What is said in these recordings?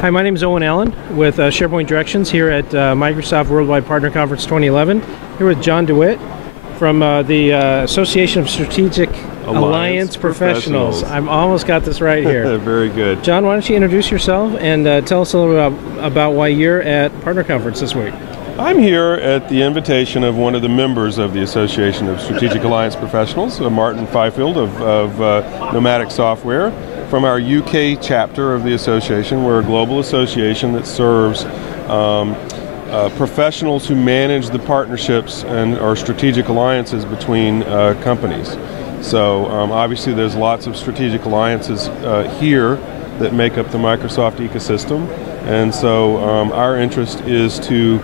Hi, my name is Owen Allen with SharePoint Directions here at Microsoft Worldwide Partner Conference 2011. Here with John DeWitt from the Association of Strategic Alliance Professionals. I've almost got this right here. Very good. John, why don't you introduce yourself and tell us a little bit about why you're at Partner Conference this week. I'm here at the invitation of one of the members of the Association of Strategic Alliance Professionals, Martin Fifield of Nomadic Software, from our UK chapter of the association. We're a global association that serves professionals who manage the partnerships and or strategic alliances between companies. So obviously there's lots of strategic alliances here that make up the Microsoft ecosystem, and so our interest is to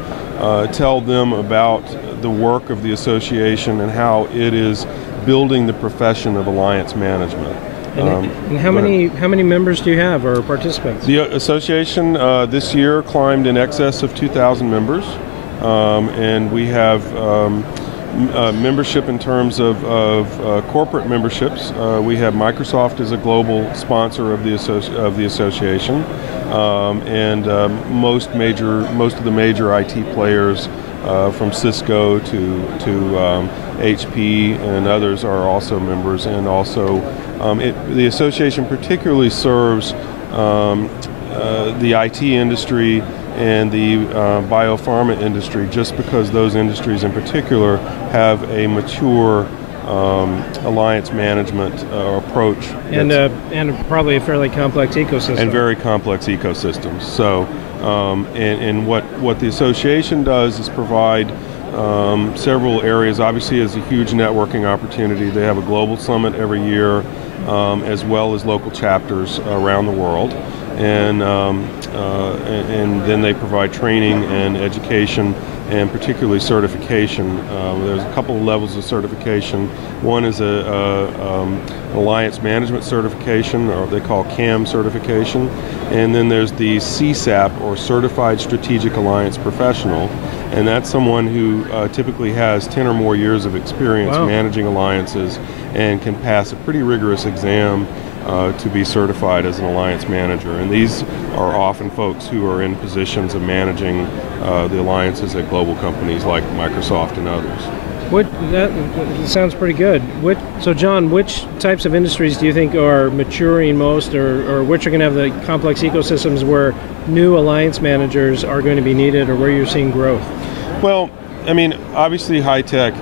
tell them about the work of the association and how it is building the profession of alliance management. And how many members do you have, or participants? The association this year climbed in excess of 2,000 members, and we have membership in terms of corporate memberships. We have Microsoft as a global sponsor of the association, and most of the major IT players, from Cisco to HP and others, are also members, and also the association particularly serves the IT industry and the biopharma industry, just because those industries in particular have a mature alliance management approach. And probably a fairly complex ecosystem. And very complex ecosystems. So, and what the association does is provide several areas. Obviously, it's a huge networking opportunity. They have a global summit every year, as well as local chapters around the world. And then they provide training and education, and particularly certification. There's a couple of levels of certification. One is a alliance management certification, or they call CAM certification, and then there's the CSAP, or Certified Strategic Alliance Professional, and that's someone who typically has 10 or more years of experience managing alliances and can pass a pretty rigorous exam to be certified as an alliance manager. And these are often folks who are in positions of managing the alliances at global companies like Microsoft and others. That sounds pretty good. So John, which types of industries do you think are maturing most, or which are going to have the complex ecosystems where new alliance managers are going to be needed, or where you're seeing growth? Well, I mean, obviously high tech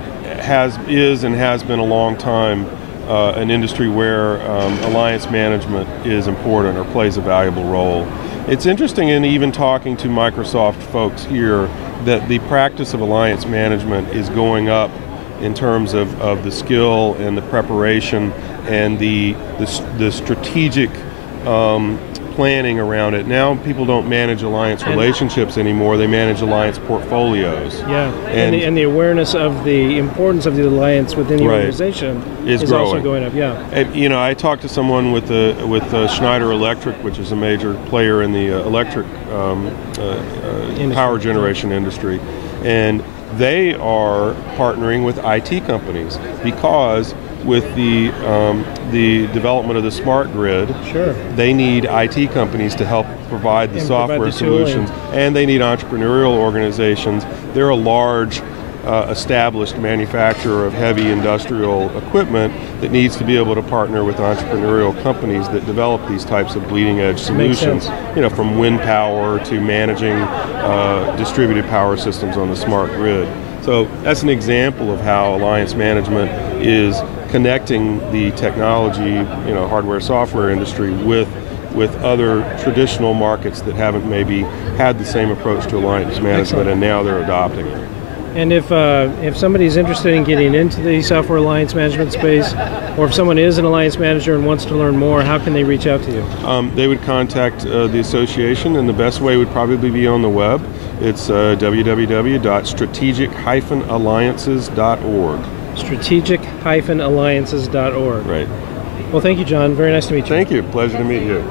is and has been a long time an industry where alliance management is important or plays a valuable role. It's interesting, in even talking to Microsoft folks here, that the practice of alliance management is going up in terms of the skill and the preparation and the strategic planning around it. Now people don't manage alliance relationships anymore, they manage alliance portfolios. Yeah, and the awareness of the importance of the alliance within the organization is also going up. Yeah. And, you know, I talked to someone with Schneider Electric, which is a major player in the electric power generation industry, and they are partnering with IT companies, because with the development of the smart grid, they need IT companies to help provide the software solutions, and they need entrepreneurial organizations. They're a large established manufacturer of heavy industrial equipment that needs to be able to partner with entrepreneurial companies that develop these types of bleeding edge solutions, you know, from wind power to managing distributed power systems on the smart grid. So that's an example of how alliance management is connecting the technology, you know, hardware, software industry with other traditional markets that haven't maybe had the same approach to alliance management, and now they're adopting it. And if somebody's interested in getting into the software alliance management space, or if someone is an alliance manager and wants to learn more, how can they reach out to you? They would contact the association, and the best way would probably be on the web. It's www.strategic-alliances.org. Strategic-alliances.org. Right. Well, thank you, John. Very nice to meet you. Thank you. Pleasure to meet you.